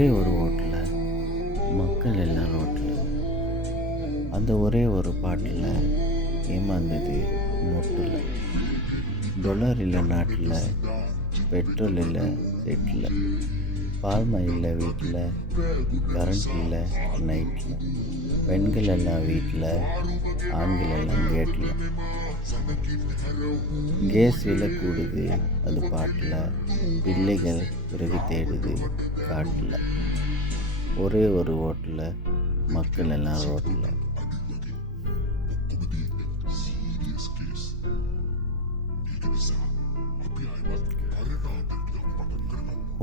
ஒரே ஒரு ஓட்டில் மக்கள் எல்லாம் ரோட்டில். அந்த ஒரே ஒரு பாட்டில் ஏமாந்தது மொட்டில். டொலர் இல்லை நாட்டில், பெட்ரோல் இல்லை செட்டில், பால்மா இல்லை வீட்டில், கரண்ட் இல்லை நைட்டில், பெண்கள் எல்லாம் வீட்டில், ஆண்கள் எல்லாம் கேட்டில். கேஸ் விலை கூடுது அது பாட்டில், பிள்ளைகள் பிறகு தேடுது காட்டில். ஒரே ஒரு ஓட்டில் மக்கள் எல்லாம் ரோட்டில்.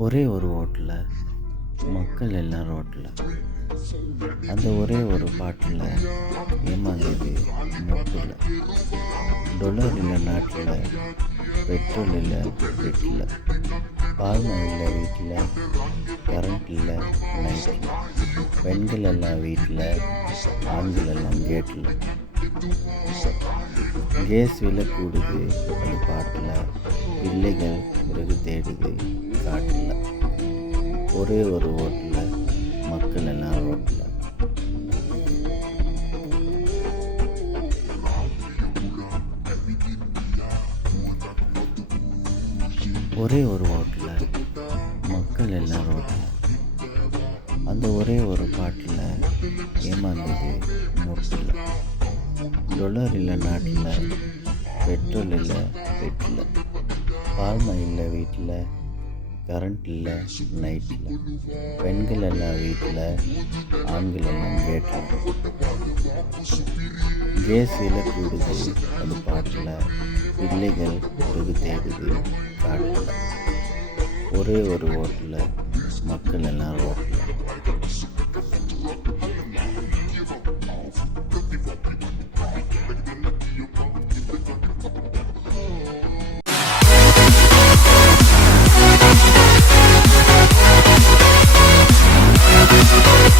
ஒரே ஒரு ஓட்டில் மக்கள் எல்லாம் ரோட்டில். அந்த ஒரே ஒரு பாட்டில் ஏமாந்தது மொட்டில். டொலர் இல்லை நாட்டில், பெட்ரோல் இல்லை வீட்டில், பால்மா இல்லை வீட்டில், கரண்ட் இல்லை நைட்டில், பெண்கள் எல்லாம் வீட்டில், ஆண்கள் எல்லாம் கேட்டில். கேஸ் விலை கூடுது அது பாட்டில், பிள்ளைகள் பிறகு தேடுது காட்டில். ஒரே ஒரு ஓட்டில் மக்கள் எல்லாம் ரோட்டில். ஒரே ஒரு ஓட்டில் மக்கள் எல்லாம் ரோட்டில். அந்த ஒரே ஒரு பாட்டில் ஏமாந்தது மொட்டில். டொலர் இல்லை நாட்டில், பெட்ரோல் இல்லை வீட்டில், பால்மா இல்லை வீட்டில், கரண்ட் இல்லை நைட்டில், பெண்கள் எல்லாம் வீட்டில், ஆண்கள் எல்லாம் கேட்டில். கேஸ் விலை கூடுது அது பாட்டில், பிள்ளைகள் பிறகு தேடுது காட்டில். ஒரே ஒரு ஓட்டில் மக்கள் எல்லாம் ரோட்டில்.